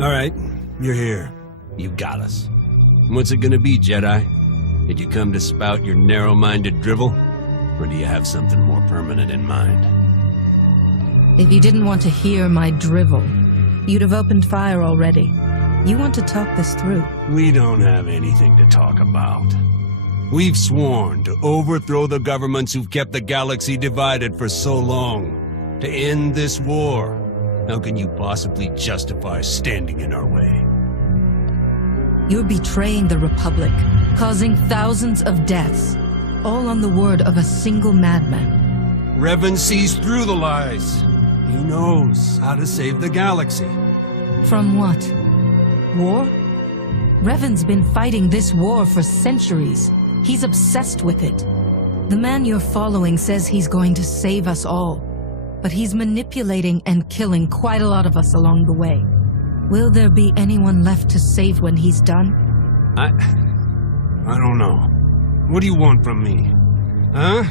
Alright, you're here. You got us. What's it gonna be, Jedi? Did you come to spout your narrow-minded drivel? Or do you have something more permanent in mind? If you didn't want to hear my drivel, you'd have opened fire already. You want to talk this through. We don't have anything to talk about. We've sworn to overthrow the governments who've kept the galaxy divided for so long. To end this war. How can you possibly justify standing in our way? You're betraying the Republic, causing thousands of deaths, all on the word of a single madman. Revan sees through the lies. He knows how to save the galaxy. From what? War? Revan's been fighting this war for centuries. He's obsessed with it. The man you're following says he's going to save us all, but he's manipulating and killing quite a lot of us along the way. Will there be anyone left to save when he's done? I don't know. What do you want from me? Huh?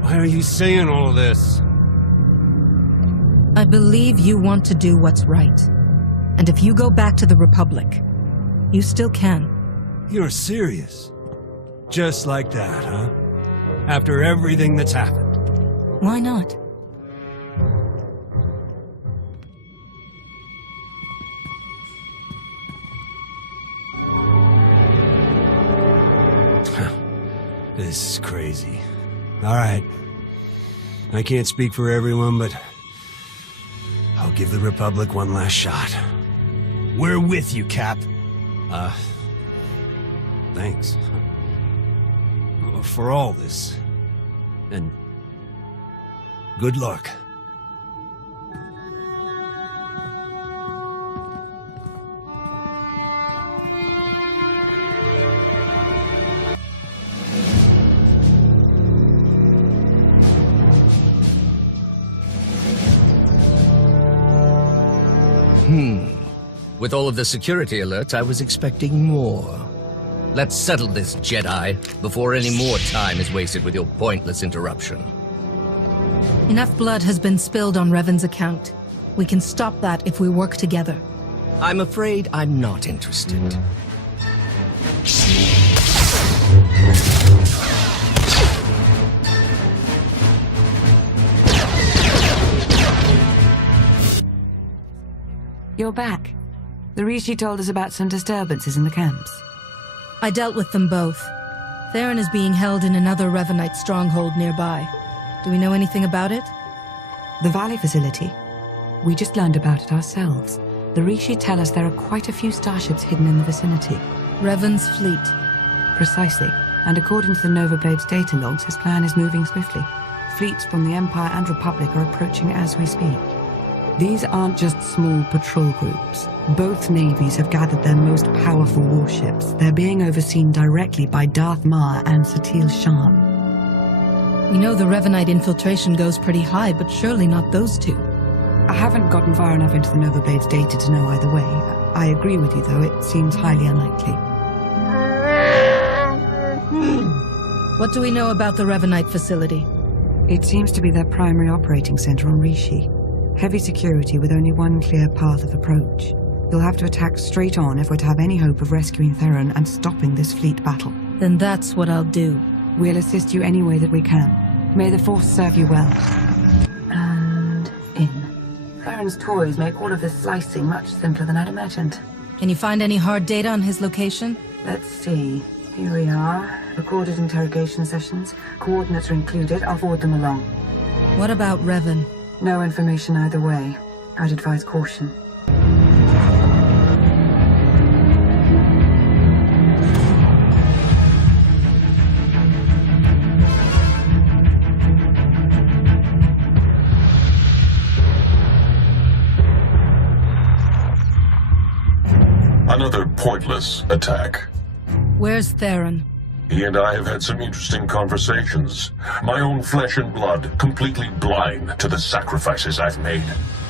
Why are you saying all of this? I believe you want to do what's right. And if you go back to the Republic, you still can. You're serious? Just like that, huh? After everything that's happened? Why not? This is crazy. All right. I can't speak for everyone, but I'll give the Republic one last shot. We're with you, Cap. Thanks. For all this. And good luck. With all of the security alerts, I was expecting more. Let's settle this, Jedi, before any more time is wasted with your pointless interruption. Enough blood has been spilled on Revan's account. We can stop that if we work together. I'm afraid I'm not interested. You're back. The Rishi told us about some disturbances in the camps. I dealt with them both. Theron is being held in another Revanite stronghold nearby. Do we know anything about it? The Valley facility? We just learned about it ourselves. The Rishi tell us there are quite a few starships hidden in the vicinity. Revan's fleet. Precisely. And according to the Nova Blade's data logs, his plan is moving swiftly. Fleets from the Empire and Republic are approaching as we speak. These aren't just small patrol groups. Both navies have gathered their most powerful warships. They're being overseen directly by Darth Mar and Satil Shan. We know the Revanite infiltration goes pretty high, but surely not those two. I haven't gotten far enough into the Nova Blade's data to know either way. I agree with you, though. It seems highly unlikely. What do we know about the Revanite facility? It seems to be their primary operating center on Rishi. Heavy security with only one clear path of approach. You'll have to attack straight on if we're to have any hope of rescuing Theron and stopping this fleet battle. Then that's what I'll do. We'll assist you any way that we can. May the Force serve you well. And in. Theron's toys make all of this slicing much simpler than I'd imagined. Can you find any hard data on his location? Let's see. Here we are. Recorded interrogation sessions. Coordinates are included. I'll forward them along. What about Revan? No information either way. I'd advise caution. Another pointless attack. Where's Theron? He and I have had some interesting conversations. My own flesh and blood, completely blind to the sacrifices I've made.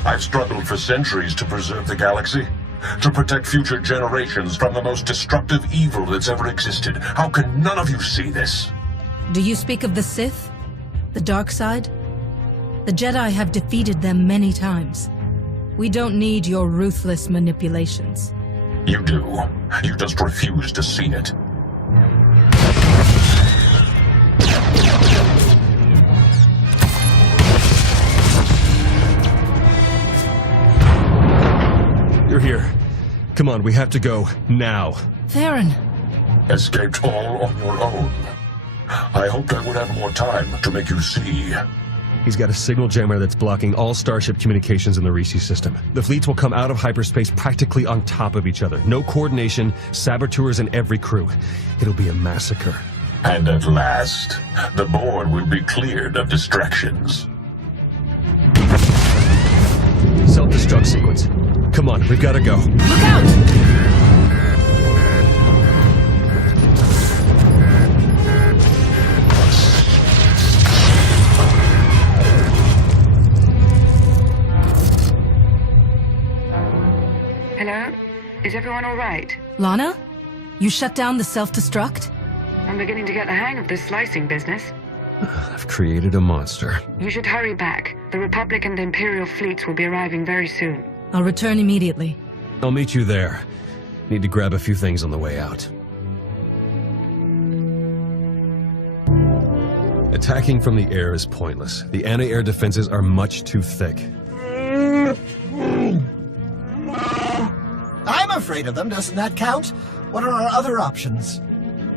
I've struggled for centuries to preserve the galaxy, to protect future generations from the most destructive evil that's ever existed. How can none of you see this? Do you speak of the Sith? The dark side? The Jedi have defeated them many times. We don't need your ruthless manipulations. You do. You just refuse to see it. You're here. Come on, we have to go. Now. Theron! Escaped all on your own. I hoped I would have more time to make you see. He's got a signal jammer that's blocking all Starship communications in the Rishi system. The fleets will come out of hyperspace practically on top of each other. No coordination, saboteurs in every crew. It'll be a massacre. And at last, the board will be cleared of distractions. Self-destruct sequence. Come on, we've got to go. Look out! Hello? Is everyone all right? Lana? You shut down the self-destruct? I'm beginning to get the hang of this slicing business. I've created a monster. You should hurry back. The Republic and the Imperial fleets will be arriving very soon. I'll return immediately. I'll meet you there. Need to grab a few things on the way out. Attacking from the air is pointless. The anti-air defenses are much too thick. I'm afraid of them, doesn't that count? What are our other options?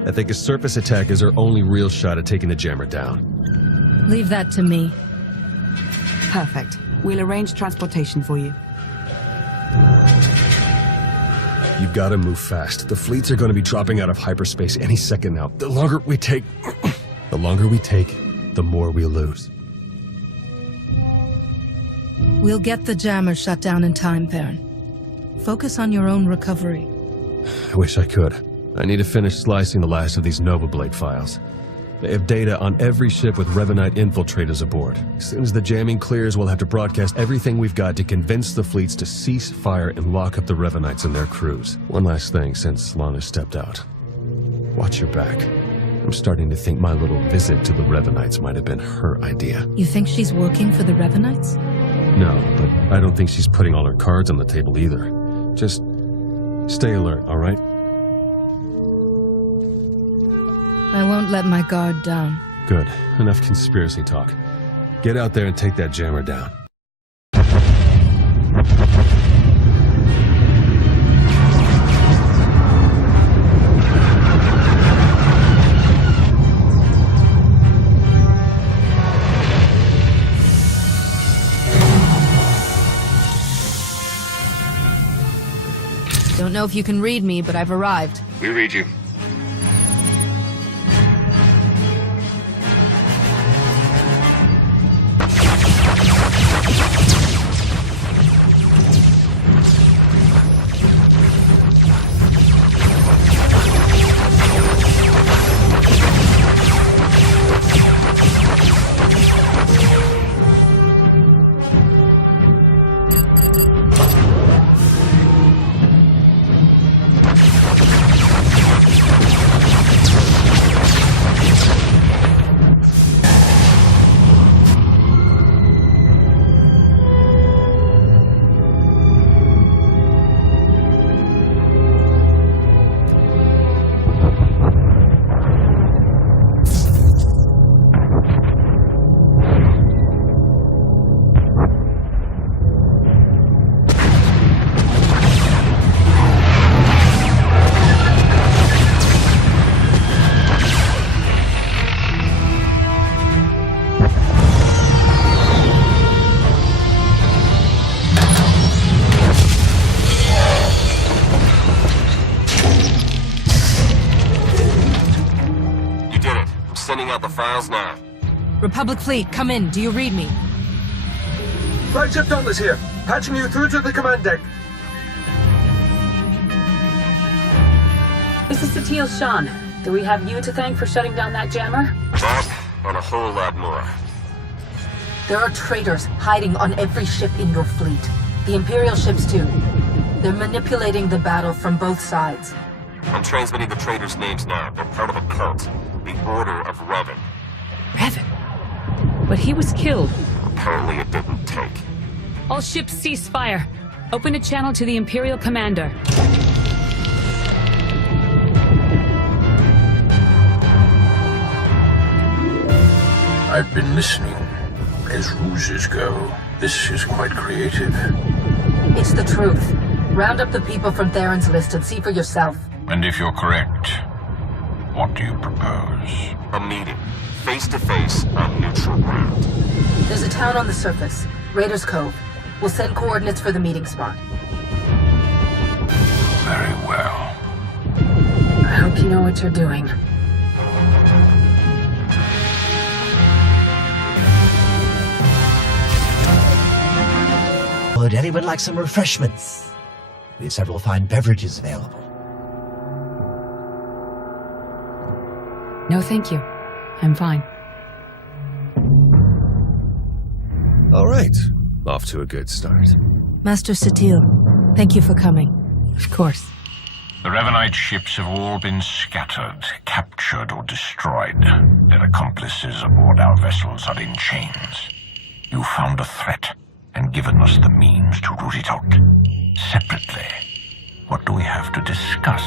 I think a surface attack is our only real shot at taking the jammer down. Leave that to me. Perfect. We'll arrange transportation for you. You've got to move fast. The fleets are going to be dropping out of hyperspace any second now. The longer we take, the more we lose. We'll get the jammer shut down in time, Theron. Focus on your own recovery. I wish I could. I need to finish slicing the last of these Nova Blade files. They have data on every ship with Revanite infiltrators aboard. As soon as the jamming clears, we'll have to broadcast everything we've got to convince the fleets to cease fire and lock up the Revanites and their crews. One last thing since Lana stepped out. Watch your back. I'm starting to think my little visit to the Revanites might have been her idea. You think she's working for the Revanites? No, but I don't think she's putting all her cards on the table either. Just stay alert, all right? I won't let my guard down. Good. Enough conspiracy talk. Get out there and take that jammer down. Don't know if you can read me, but I've arrived. We read you. Sending out the files now. Republic fleet, come in. Do you read me? Flagship Dauntless here, patching you through to the command deck. This is Satil Shan. Do we have you to thank for shutting down that jammer? That, and a whole lot more. There are traitors hiding on every ship in your fleet. The Imperial ships too. They're manipulating the battle from both sides. I'm transmitting the traitors' names now. They're part of a cult. The Order of Revan. Revan? But he was killed. Apparently it didn't take. All ships cease fire. Open a channel to the Imperial Commander. I've been listening. As ruses go, this is quite creative. It's the truth. Round up the people from Theron's list and see for yourself. And if you're correct, what do you propose? A meeting. Face to face on neutral ground. There's a town on the surface, Raiders Cove. We'll send coordinates for the meeting spot. Very well. I hope you know what you're doing. Would anyone like some refreshments? We have several fine beverages available. No, thank you. I'm fine. All right. Off to a good start. Master SWTOR, thank you for coming. Of course. The Revanite ships have all been scattered, captured, or destroyed. Their accomplices aboard our vessels are in chains. You found a threat and given us the means to root it out. Separately, what do we have to discuss?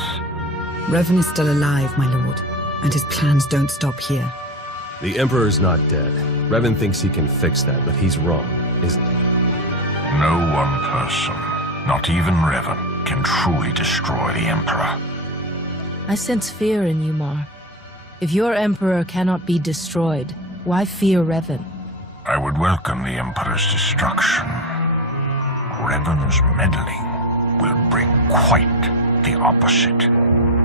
Revan is still alive, my lord, and his plans don't stop here. The Emperor's not dead. Revan thinks he can fix that, but he's wrong, isn't he? No one person, not even Revan, can truly destroy the Emperor. I sense fear in you, Mar. If your Emperor cannot be destroyed, why fear Revan? I would welcome the Emperor's destruction. Revan's meddling will bring quite the opposite.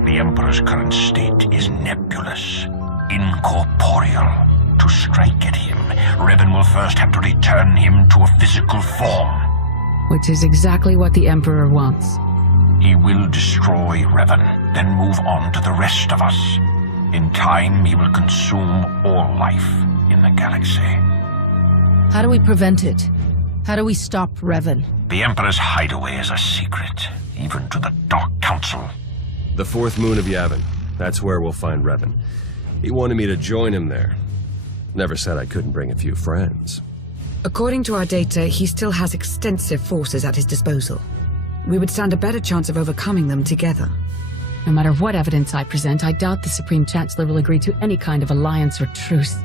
The Emperor's current state is nebulous, incorporeal. To strike at him, Revan will first have to return him to a physical form. Which is exactly what the Emperor wants. He will destroy Revan, then move on to the rest of us. In time, he will consume all life in the galaxy. How do we prevent it? How do we stop Revan? The Emperor's hideaway is a secret, even to the Dark Council. The fourth moon of Yavin. That's where we'll find Revan. He wanted me to join him there. Never said I couldn't bring a few friends. According to our data, he still has extensive forces at his disposal. We would stand a better chance of overcoming them together. No matter what evidence I present, I doubt the Supreme Chancellor will agree to any kind of alliance or truce.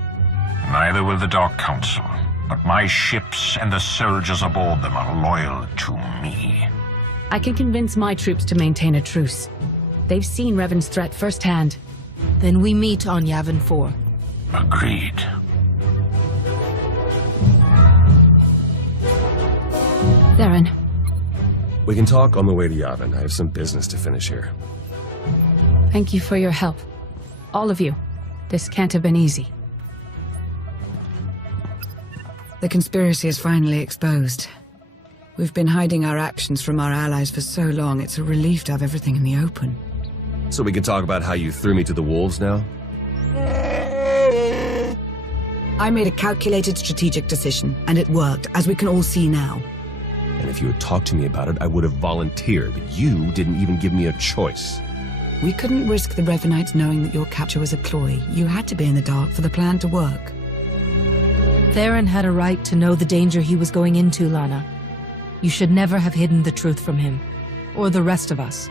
Neither will the Dark Council, but my ships and the soldiers aboard them are loyal to me. I can convince my troops to maintain a truce. They've seen Revan's threat firsthand. Then we meet on Yavin 4. Agreed. Theron. We can talk on the way to Yavin. I have some business to finish here. Thank you for your help. All of you. This can't have been easy. The conspiracy is finally exposed. We've been hiding our actions from our allies for so long, it's a relief to have everything in the open. So we can talk about how you threw me to the wolves now? I made a calculated strategic decision, and it worked, as we can all see now. And if you had talked to me about it, I would have volunteered, but you didn't even give me a choice. We couldn't risk the Revanites knowing that your capture was a ploy. You had to be in the dark for the plan to work. Theron had a right to know the danger he was going into, Lana. You should never have hidden the truth from him. Or the rest of us.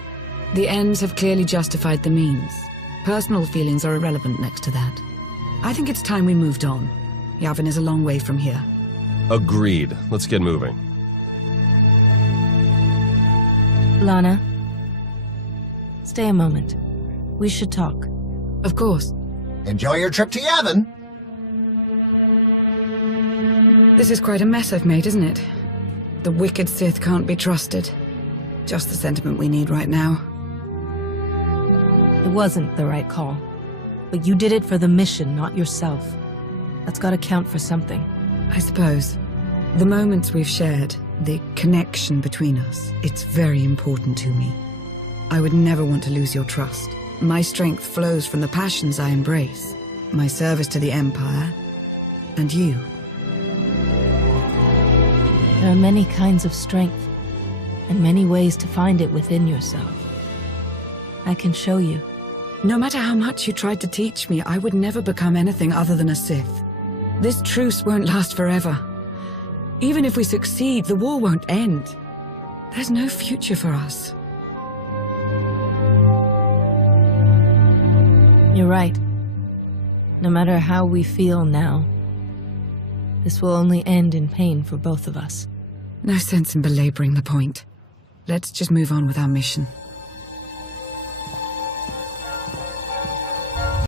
The ends have clearly justified the means. Personal feelings are irrelevant next to that. I think it's time we moved on. Yavin is a long way from here. Agreed. Let's get moving. Lana, stay a moment. We should talk. Of course. Enjoy your trip to Yavin. This is quite a mess I've made, isn't it? The wicked Sith can't be trusted. Just the sentiment we need right now. It wasn't the right call. But you did it for the mission, not yourself. That's gotta count for something. I suppose. The moments we've shared, the connection between us, it's very important to me. I would never want to lose your trust. My strength flows from the passions I embrace, my service to the Empire, and you. There are many kinds of strength, and many ways to find it within yourself. I can show you. No matter how much you tried to teach me, I would never become anything other than a Sith. This truce won't last forever. Even if we succeed, the war won't end. There's no future for us. You're right. No matter how we feel now, this will only end in pain for both of us. No sense in belaboring the point. Let's just move on with our mission.